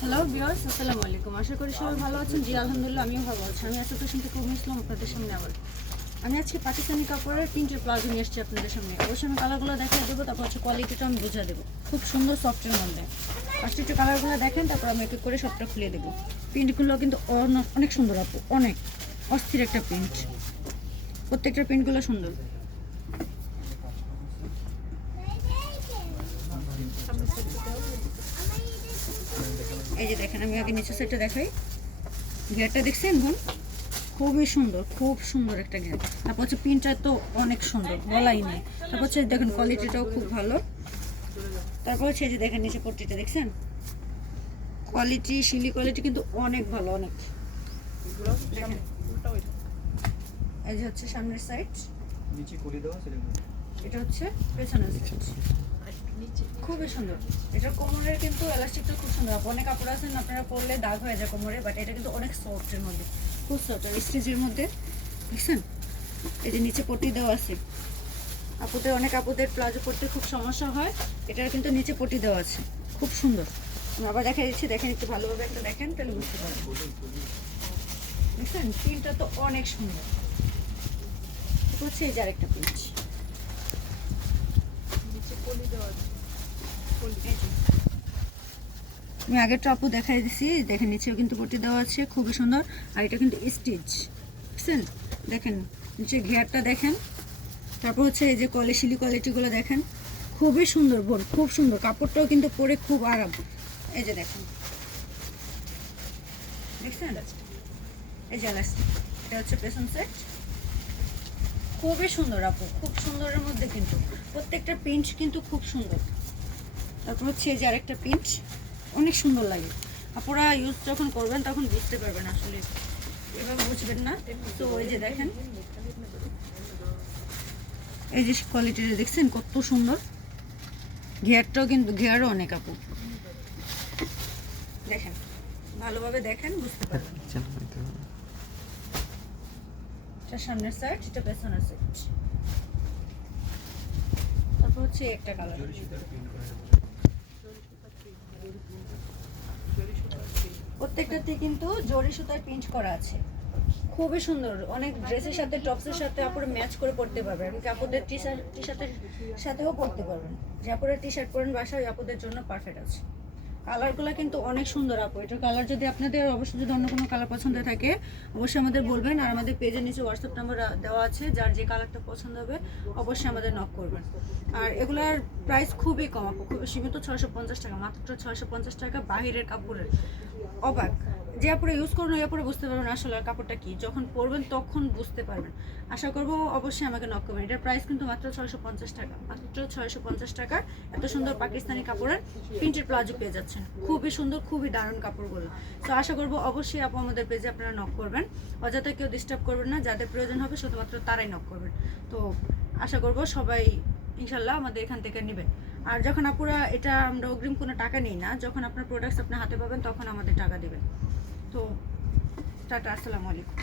Hello বিয়ার্স আসসালামু আলাইকুম। আশা করি সবাই ভালো আছেন। জি, আলহামদুলিল্লাহ, আমিও ভালো আছি। আমি অ্যাসোসিয়েশন থেকে উমি ইসলাম আপনাদের সামনে আবার। আমি আজকে পাকিস্তানি কাপড়ের তিনটে প্লাজো নিয়ে এসেছি আপনাদের সামনে। অবশ্যই আমি কালারগুলো দেখিয়ে দেবো, তারপর হচ্ছে কোয়ালিটিটা আমি বুঝিয়ে দেবো। খুব সুন্দর সফটের মধ্যে। ফার্স্ট একটু কালারগুলো দেখেন, তারপর আমি এক এক করে সবটা খুলে দেবো। প্রিন্টগুলো কিন্তু অন- অনেক সুন্দর আপু, অনেক। অস্থির একটা প্রিন্ট প্রত্যেকটা প্রিন্টগুলো সুন্দর। এই যে দেখেন আমি আগে নিচের সাইডটা দেখাই। ঘেরটা দেখছেন বোন খুবই সুন্দর খুব সুন্দর একটা ঘের। তারপর হচ্ছে প্রিন্টটা তো অনেক সুন্দর বলাই নেই। তারপর হচ্ছে দেখেন কোয়ালিটিটাও খুব ভালো। তারপর হচ্ছে এই যে দেখেন নিচে পট্টিটা দেখছেন? কোয়ালিটি শিলি কোয়ালিটি কিন্তু অনেক ভালো অনেক। এই যে হচ্ছে সামনের সাইড নিচে এটা হচ্ছে পেছনের সাইড খুবই সুন্দর। এটা কোমরের কিন্তু এলাস্টিকটা খুব সুন্দর। অনেক কাপড় আছেন আপনারা পরলে দাগ হয়ে যায় কোমরে বাট এটা কিন্তু অনেক সফটের মধ্যে। খুব সফট আর স্টিচের মধ্যে। দেখছেন? এই যে নিচে পট্টি দেওয়া আছে। আপুদের, অনেক আপুদের প্লাজো পরতে খুব সমস্যা হয়। এটার কিন্তু নিচে পট্টি দেওয়া আছে। খুব সুন্দর। আবার দেখা দিচ্ছি। দেখেন, একটু ভালোভাবে একটা দেখেন, তাহলে বুঝতে পারবেন। দেখছেন? প্রিন্টটা তো অনেক সুন্দর। হচ্ছে এই যে আরেকটা প্রিন্ট আমি আগের টপও দেখাই দিছি, দেখেন নিচেও কিন্তু পট্টি দেওয়া আছে, খুবই সুন্দর। আর এটা কিন্তু স্টিচ বুঝছেন? দেখেন, নিচে ঘেয়ারটা দেখেন। তারপর হচ্ছে এই যে কোয়ালিশিলি কোয়ালিটিগুলো দেখেন, খুবই সুন্দর বোন, খুব সুন্দর। কাপড়টাও কিন্তু পরে খুব আরাম। এই যে দেখেন। দেখছেন? এই যে। এটা হচ্ছে পেছন সেট খুবই সুন্দর আপু, খুব সুন্দরের মধ্যে কিন্তু প্রত্যেকটা প্রিন্ট কিন্তু খুব সুন্দর। তারপর হচ্ছে এই যে আরেকটা প্রিন্ট অনেক সুন্দর লাগে। আপনারা ইউজ যখন করবেন তখন বুঝতে পারবেন আসলে। এভাবে বুঝবেন না। তো ওই যে দেখেন। এই যে কোয়ালিটিটা দেখছেন কত সুন্দর। ঘেয়ারটাও কিন্তু ঘেয়ারও অনেক আপু। দেখেন, ভালোভাবে দেখেন, বুঝতে পারবেন। সামনের সাইড এটা পেছনের সাইড তারপর হচ্ছে একটা কালার প্রত্যেকটাতে কিন্তু জরি সুতার প্রিন্ট করা আছে। খুবই সুন্দর। অনেক ড্রেসের সাথে টপসের সাথে আপনারা ম্যাচ করে পড়তে পারবেন। এমনকি আপনাদের টি শার্ট টি শার্টের সাথেও পড়তে পারবেন। যে আপনারা টি শার্ট পরেন, বাসায় ওই আপনাদের জন্য পারফেক্ট আছে। কালারগুলো কিন্তু অনেক সুন্দর আপু। এটার কালার যদি আপনাদের অবশ্যই যদি অন্য কোনো কালার পছন্দ থাকে, অবশ্যই আমাদের বলবেন। আর আমাদের পেজের নিচে হোয়াটসঅ্যাপ নাম্বার দেওয়া আছে। যার যে কালারটা পছন্দ হবে, অবশ্যই আমাদের নক করবেন। আর এগুলার প্রাইস খুবই কম আপু। খুবই সীমিত ছয়শো পঞ্চাশ টাকা, মাত্র ছয়শো পঞ্চাশ টাকা বাহিরের কাপড়ের। অবাক। যে আপুরে ইউজ করুন ওই আপুরে বুঝতে পারবেন আসলে কাপড়টা কি। যখন পরবেন তখন বুঝতে পারবেন। আশা করব অবশ্যই আমাকে নক করবেন। এটার প্রাইস কিন্তু মাত্র ছয়শো পঞ্চাশ টাকা। মাত্র ছয়শো পঞ্চাশ টাকা। এত সুন্দর পাকিস্তানি কাপড়ের প্রিন্টের প্লাজো পেয়ে যাচ্ছেন। খুবই সুন্দর, খুবই দারুণ কাপড়গুলো। তো আশা করব অবশ্যই আপু আমাদের পেজে আপনারা নক করবেন। অযথা কেউ ডিস্টার্ব করবেন না। যাদের প্রয়োজন হবে শুধুমাত্র তারাই নক করবেন। তো, আশা করব সবাই ইনশাল্লাহ আমাদের এখান থেকে নেবেন। আর যখন আপুরা এটা আমরা অগ্রিম কোনো টাকা নেই না, যখন আপনার প্রোডাক্টস আপনার হাতে পাবেন, তখন আমাদের টাকা দেবেন। তো টাটা, আসসালামু আলাইকুম।